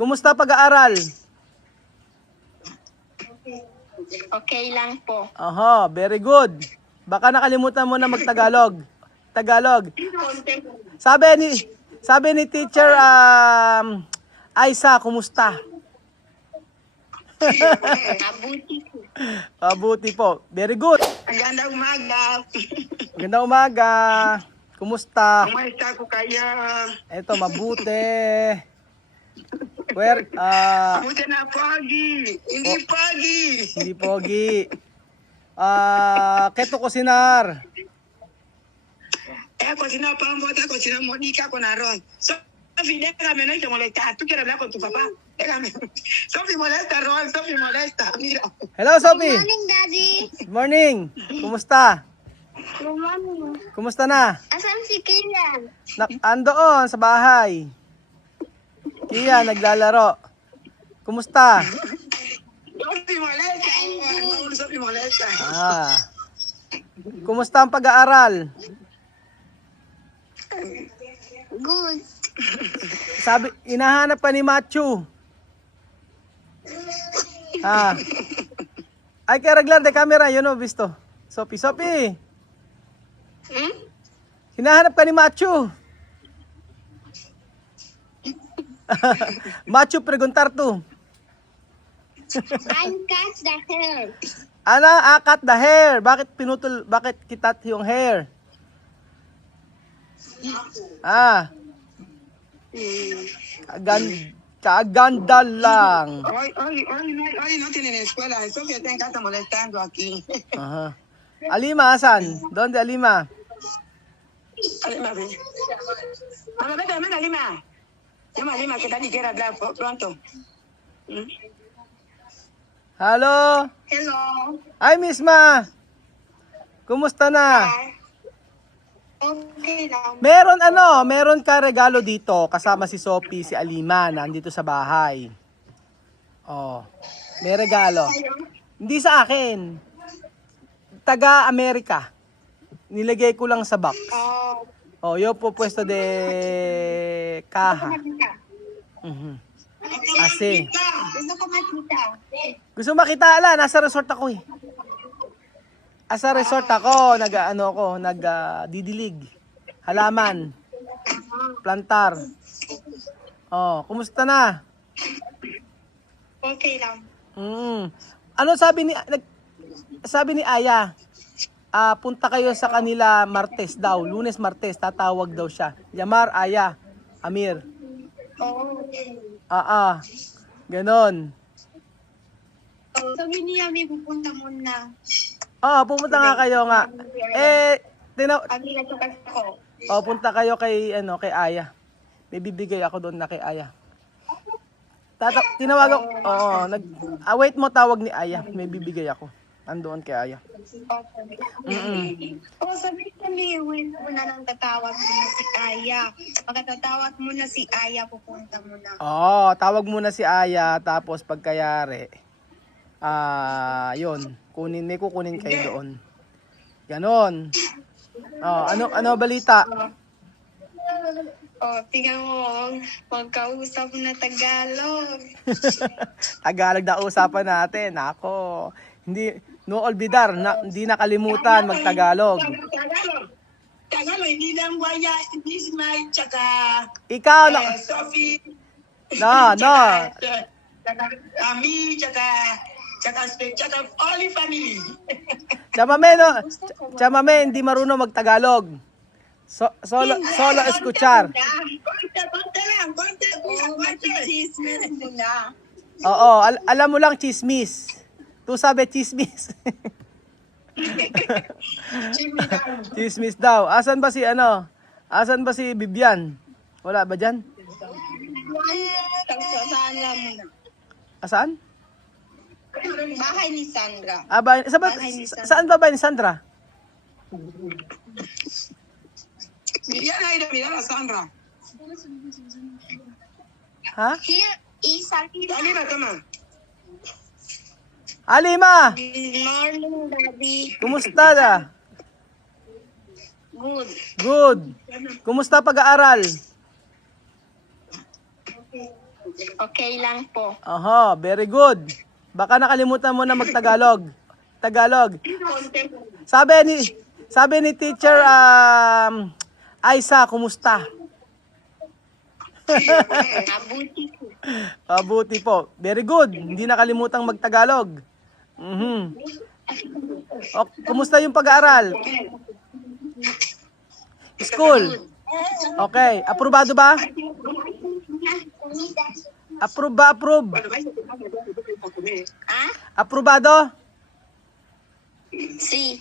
Kumusta pag-aaral? Okay lang po. Aha, very good. Baka nakalimutan mo na mag-Tagalog. Tagalog. Sabi ni teacher Aisa, kumusta? Mabuti po. Mabuti po. Very good. Magandang umaga. Magandang umaga. Kumusta? Kumusta ko kaya? Eto, mabuti. Where, Buti na pogi. Hindi pogi. hindi pogi. Keto Kusinar. Ako sinapambota ko sinamonika ko na ron. So, Sophie, déjame, no hay que molestar. ¿Tú quieres hablar con tu papá? Déjame. Sophie molesta, Ron. Sophie molesta. Mira. Hello, Sophie. Morning, Daddy. Good morning. Kumusta? Good morning. Kumusta na? Asan si Kian? Andoon sa bahay. Kiya, naglalaro. Kumusta? Sophie molesta. Sophie molesta. Kumusta ang pag-aaral? Good. Sabi, hinahanap ka ni Machu. Ay, kaya raglan de camera, yun o, visto. Sophie. Hinahanap ka ni Machu. Machu, preguntar tu. I'm cut the hair. Cut the hair. Bakit kitat yung hair? Kaganda lang. Ay, no tienen escuela. Sophie está en casa molestando aquí. Aha. Alima, asan? ¿Dónde Alima? Alima, ven. Mamá, ven, Alima. Llama a Alima, que Dani quiere hablar pronto. Hello? Hello. Ay, Misma. Kumusta na? Okay lang. Meron ka regalo dito kasama si Sophie, si Alima, nandito sa bahay. Oh, may regalo. Hindi sa akin. Taga Amerika. Nilagay ko lang sa box. Oh, yo po puesto de caja. Asi. Gusto ko makita. Gusto makita ala, nasa resort ako eh. Sa resort ako, didilig. Halaman. Plantar. Oh, kumusta na? Okay lang. Ano sabi ni Aya? Punta kayo sa kanila Martes daw, Lunes Martes tatawag daw siya. Yamar Aya, Amir. Ganon. Sabi niya, may pupunta muna. Pumunta nga kayo nga. Punta kayo kay Aya. May bibigay ako doon na kay Aya. Tinawag ako. Wait mo, tawag ni Aya. May bibigay ako. Andoon kay Aya. Sabi niya, wait muna nang tatawag muna si Aya. Pagkatatawag muna si Aya, pupunta muna. Tawag muna si Aya, tapos pagkayari, yun, may kukunin kayo doon. Ganon. Ano balita? Tingnan mo, magkausap na Tagalog. Tagalog na usapan natin. Ako, no olvidar, hindi nakalimutan mag-Tagalog. Tagalog, hindi lang waya, hindi smile, tsaka Ikaw, Sophie. no. Ami, tsaka all family. Chamame, hindi marunong mag-Tagalog. Solo escuchar. Konti lang. Chismis muna. Oo, alam mo lang chismis. Tu sabe chismis. Chismis daw. Asan ba si Bibian? Wala ba dyan? Sandra muna. Asan? Bahay ni Sandra. Saan ba bahay ni Sandra? Yan ay mira a Sandra. Ha? Here is Sandra. Alima, tama. Alima! Good morning, Daddy. Kumusta na? Good. Good. Kumusta pag-aaral? Okay lang po. Aha, very good. Baka nakalimutan mo na mag-Tagalog. Tagalog. Sabi ni teacher Aisa, kumusta? Mabuti po. Mabuti po. Very good. Hindi nakalimutang mag-Tagalog. Mhm. O, kumusta yung pag-aaral? School. Okay. Aprobado ba? Approve ba? Approve. Ah? Aprobado? Si.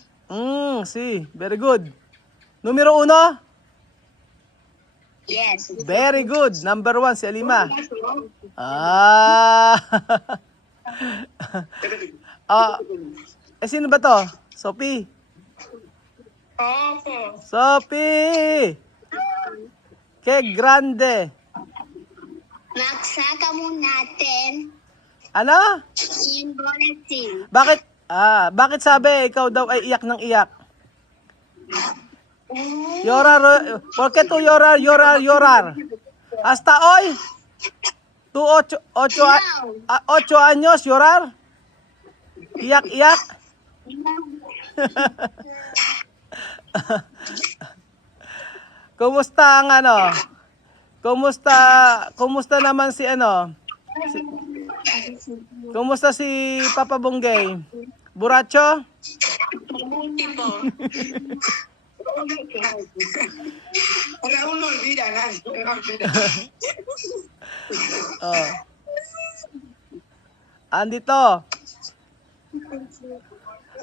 Si. Very good. Numero 1? Yes. Very good. Number 1 si Alima. Ah. Sino ba to? Sophie. Opo. Sophie. Que grande. Magsaka mo natin Ano? yung bulletin. Bakit sabi ikaw daw ay iyak ng iyak? Llorar, ¿por qué tú llorar? Hasta hoy? ¿Tú 8 años llorar? Iyak. Kumusta ang ano? Kumusta naman si ano? Kumusta si Papa Bonggay? Buracho? Mabuti po. Raúl no olvida nada. No olvida. Oh. Andito.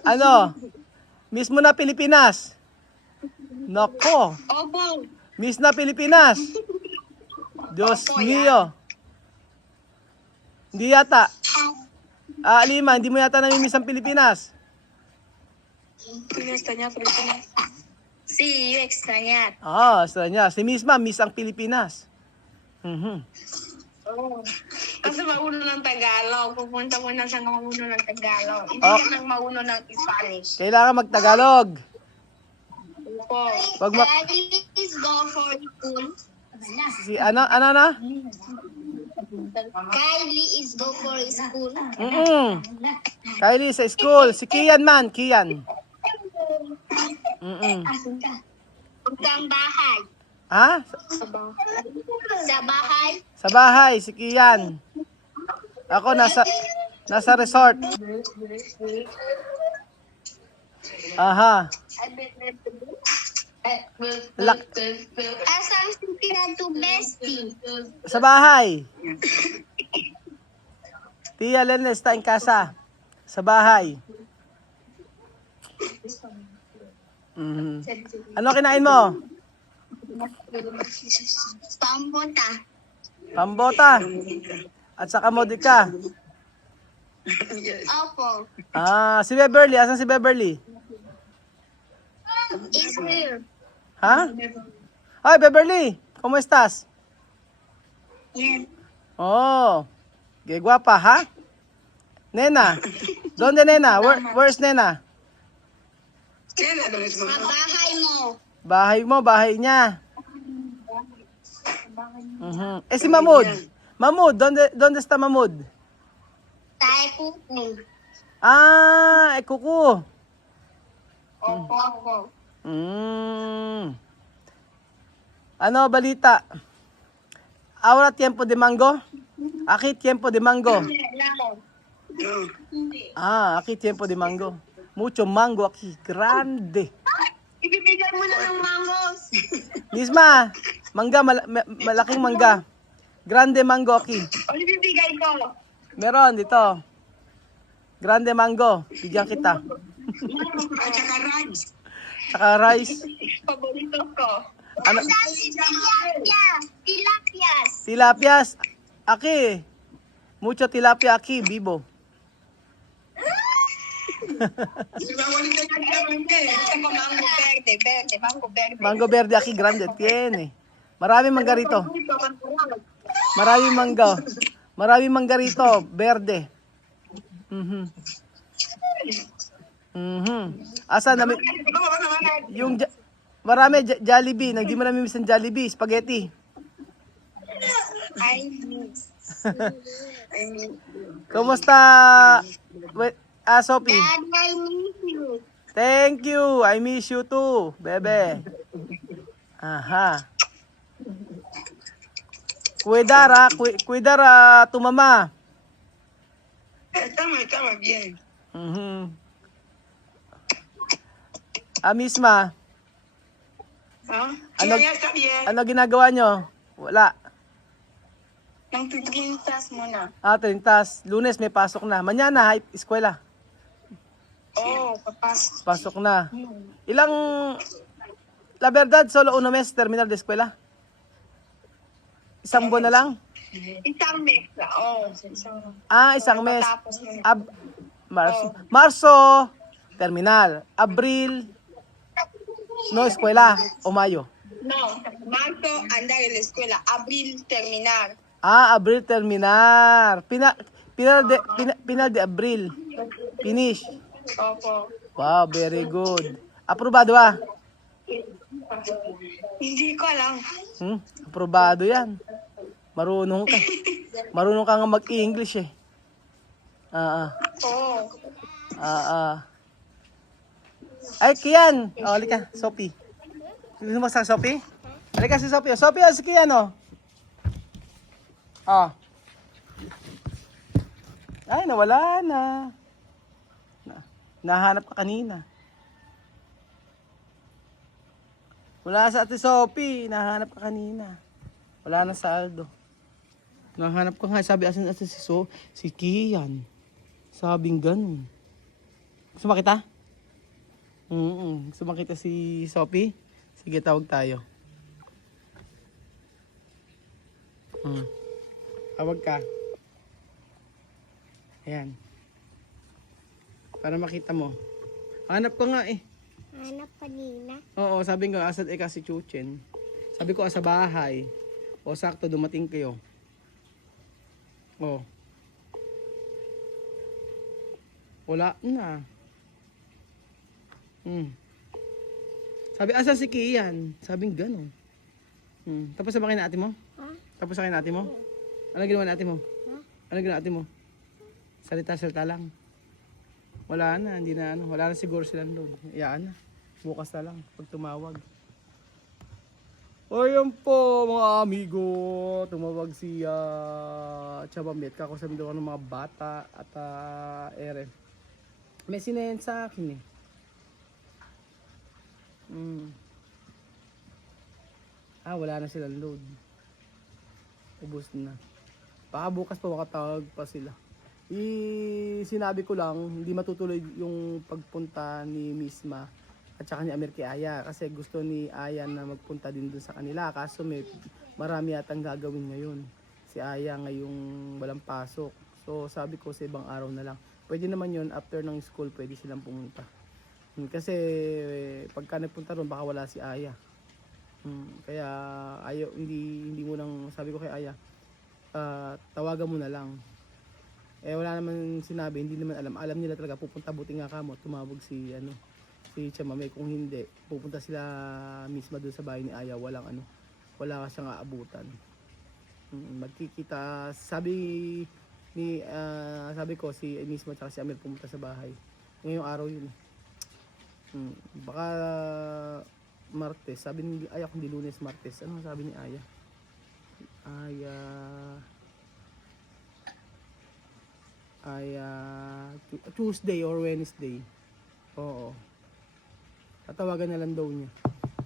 Ano? Mismo na Pilipinas. Nako. Opo. Miss na Pilipinas. Diyos mio. Hindi yata. Alima, hindi mo yata namimiss ang Pilipinas. Si, you extrañar. Extraña. Si misma, miss ang Pilipinas. Mhm. Oh. Kasi mauno ng Tagalog. Pupunta mo na sa mauno ng Tagalog. Hindi Oh. ka nang mauno ng Spanish. Kailangan mag-Tagalog. Opo. Wag ma- Please go for school. Si ano? Kylie is go for school. Kylie sa school. Si Kian man. Kian. Huwag kang bahay. Ha? Sa bahay. Sa bahay. Si Kian. Ako nasa resort. Aha. Asan si Pinato Bestie? Sa bahay. Tia Len está en casa. Sa bahay. Mhm. Ano kinain mo? Pambota. Pambota. At saka modika. Opo. Si Beverly. Asan si Beverly? Is here. Ha? Hi, Beverly. ¿Cómo estás? Yes. Oh. Qué guapa, ha? Nena. ¿Dónde nena? Where's nena? Sa bahay mo. Bahay mo, bahay niya. Si Mahmoud. Mahmoud, ¿dónde está Mahmoud? Tayo kuko. Kuku. Opo. Ano balita? Ahora tiempo de mango? Aquí tiempo de mango. Aquí tiempo de mango. Mucho mango aquí. Grande. Ibibigay mo na ng mangos. Misma, mangga, malaking mangga. Grande mango aquí. O ibibigay ko. Meron dito. Grande mango. Bigyan kita. Saka rice. Paborito ko. Ano? Tilapias. Tilapias. Aquí. Mucho tilapia aquí, vivo. Mango verde aquí, grande. Tiene. Maraming mangga rito. Maraming mangga. Maraming mangga rito, verde. Asa namin yung marami Jollibee, hindi mo namimiss ang Jollibee, spaghetti. I miss. I miss you. Kumusta? Wait, Sophie. Dad, I miss you. Thank you. I miss you too, bebe. Aha. Cuidar a tu mamá. Estamos bien. Mhm. Misma, ¿Ah? Ano- Ya está bien. ano ginagawa nyo? Wala. Nang pipintas mo na. 30. Lunes may pasok na. Mañana, eskwela. Oh, papasok. Pasok na. Ilang, la verdad, solo uno mes terminal de eskwela. Isang buwan na lang? Isang mes na. Oh, isang Isang mes. Matapos mo na. Marso, terminal. Abril, no eskwela. O Mayo. No, marzo andar en la escuela, abril terminar. Abril terminar. Final de Abril. Finish. Opo. Wow, very good. Aprobado ah. Hindi ko alam. Aprobado yan. Marunong ka. Marunong ka nga mag-English eh. Oo. Ay, Kian. Halika, Sophie. Gusto mo sa Sophie? Halika si Sophie. Sophie, si Kian oh. Ay, nawala na. Nahanap ka kanina. Wala sa Ate Sophie. Nahanap ka kanina. Wala na sa Aldo. Nahanap ko nga. Sabi asan si Kian. Sabing ganun. Gusto makita? Gusto makita si Sophie? Sige, tawag tayo. Tawag ka. Ayan. Para makita mo. Hanap ko nga eh. Hanap kanina. Oo, sabi ko, asan si Chuchen. Sabi ko, sa bahay. O, sakto, dumating kayo. O. Wala na. Sabi, asan si Kian? Sabing gano'n. Tapos sa bakin na ate mo? Tapos sa akin ate mo? Ano ginawa na ate mo? Ano ginawa ate mo? Salita lang. Wala na, hindi na ano. Wala na siguro silang load. Iyaan na. Bukas na lang, pag tumawag. O yun po mga amigo. Tumawag si Chabambet. Kakusap daw ng mga bata at Eren. May sinend sa akin eh. Wala na silang load. Ubus na. Baka bukas pa makatawag pa sila. Sinabi ko lang, hindi matutuloy yung pagpunta ni Misma at saka ni Amir kay Aya. Kasi gusto ni Aya na magpunta din dun sa kanila. Kaso marami yatang gagawin ngayon. Si Aya ngayong walang pasok. So sabi ko sa ibang araw na lang. Pwede naman yun, after ng school pwede silang pumunta. Kasi pagka nagpunta ron baka wala si Aya. Kaya ayaw, hindi mo nang sabi ko kay Aya, tawagan mo na lang. Wala naman sinabi, hindi naman alam nila talaga pupunta, buti nga kamo tumawag si Chamame. Kung hindi pupunta sila misma doon sa bahay ni Aya, wala ka siyang aabutan. Magkikita, sabi ko si mismo at si Amir pumunta sa bahay ngayong araw yun. Baka Martes, sabi ni Aya, kundi Lunes, Martes. Ano sabi ni Aya? Tuesday or Wednesday. Oo. Tatawagan na lang daw niya.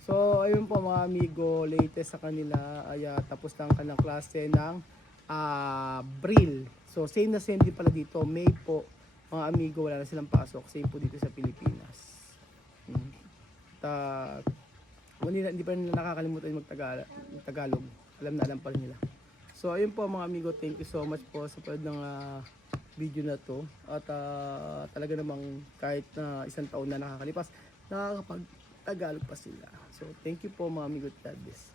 So, ayun po mga amigo, latest sa kanila ay tapos lang kanilang klase ng Abril. So, same na same din pala dito. May po, mga amigo, wala na silang pasok. Same po dito sa Pilipinas. Hindi pa nila nakakalimutan yung Tagalog. Alam pa rin nila. So, ayun po mga amigo, thank you so much po sa panood ng video na to. At talaga namang kahit na isang taon na nakakalipas, nakakapag-Tagalog pa sila. So, thank you po mga amigo. God bless.